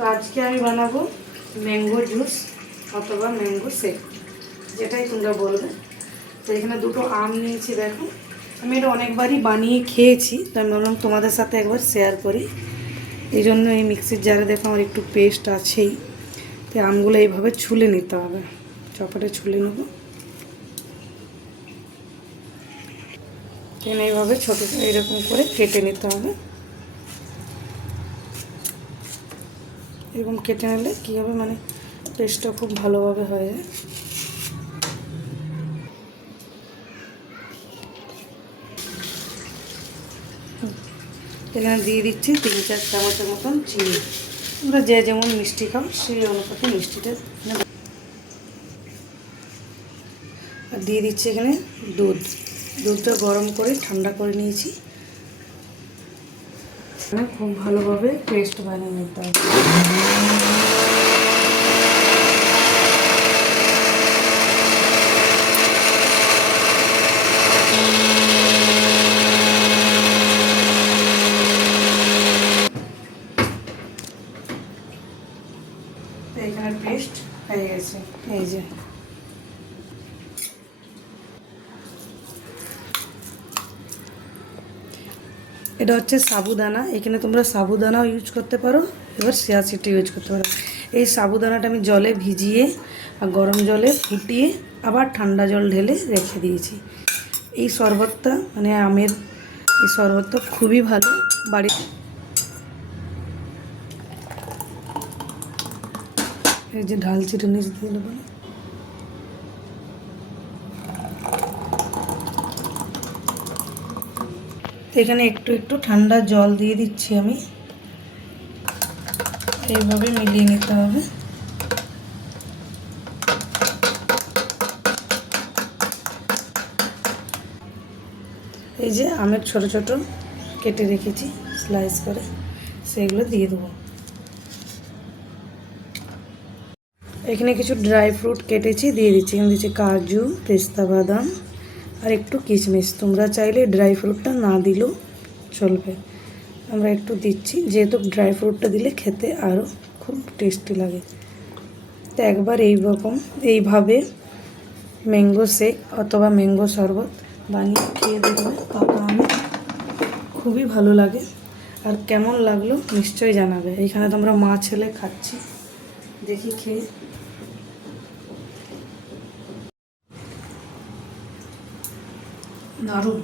তো আজকে আমি বানাবো ম্যাঙ্গো জুস অথবা ম্যাঙ্গো শেক, যেটাই তোমরা বলবে। তো এখানে দুটো আম নিয়েছি। দেখো, আমি এটা অনেকবারই বানিয়ে খেয়েছি, তো আমি ভাবলাম তোমাদের সাথে একবার শেয়ার করি। এই জন্য এই মিক্সির জারে দেখো আমার একটু পেস্ট আছেই। তো আমগুলো এইভাবে ছুলে নিতে হবে, চপারে ছুলে নেব। এখানে এইভাবে ছোটো এরকম করে কেটে নিতে হবে। এরকম কেটে নিলে কী হবে, মানে পেস্টটা খুব ভালোভাবে হয়ে যায়। এখানে দিয়ে দিচ্ছি 3-4 চামচের মতন চিনি। আমরা যে যেমন মিষ্টি খাও সেই অনুপাতে মিষ্টিটা আর দিয়ে দিচ্ছি এখানে দুধটা গরম করে ঠান্ডা করে নিয়েছি। খুব ভালোভাবে পেস্ট বানিয়ে নিতে হবে। এখানে পেস্ট হয়ে গেছে, এই যে। এটা হচ্ছে সাবুদানা, এখানে তোমরা সাবুদানাও ইউজ করতে পারো, এবার চিয়া সিডটা ইউজ করতে পারো। এই সাবুদানাটা আমি জলে ভিজিয়ে আর গরম জলে ফুটিয়ে আবার ঠান্ডা জল ঢেলে রেখে দিয়েছি। এই শরবতটা মানে আমের এই শরবতটা খুবই ভালো। বাড়ি এই যে ঢালচিটা নিচ দিয়ে দেবো। এখানে একটু একটু ঠান্ডা জল দিয়ে দিচ্ছি আমি, এইভাবে মিলিয়ে নিতে হবে। এই যে আমের ছোট ছোট কেটে রেখেছি স্লাইস করে, সেগুলো দিয়ে দেবো। এখানে কিছু ড্রাই ফ্রুট কেটেছি, দিয়ে দিচ্ছি। এখানে দিচ্ছি কাজু, পেস্তা বাদাম আর একটু কিশমিশ। তোমরা চাইলে ড্রাই ফ্রুটটা না দিলেও চলবে, আমরা একটু দিচ্ছি যেহেতু ড্রাই ফ্রুটটা দিলে খেতে আরও খুব টেস্টি লাগে। তো একবার এইভাবে ম্যাঙ্গো শেক অথবা ম্যাঙ্গো শরবত বানিয়ে খেয়ে দেখবে, পাকা আমি খুবই ভালো লাগে। আর কেমন লাগলো নিশ্চয়ই জানাবে। এইখানে তো আমরা মা ছেলে খাচ্ছি, দেখি খেয়ে। দারুণ।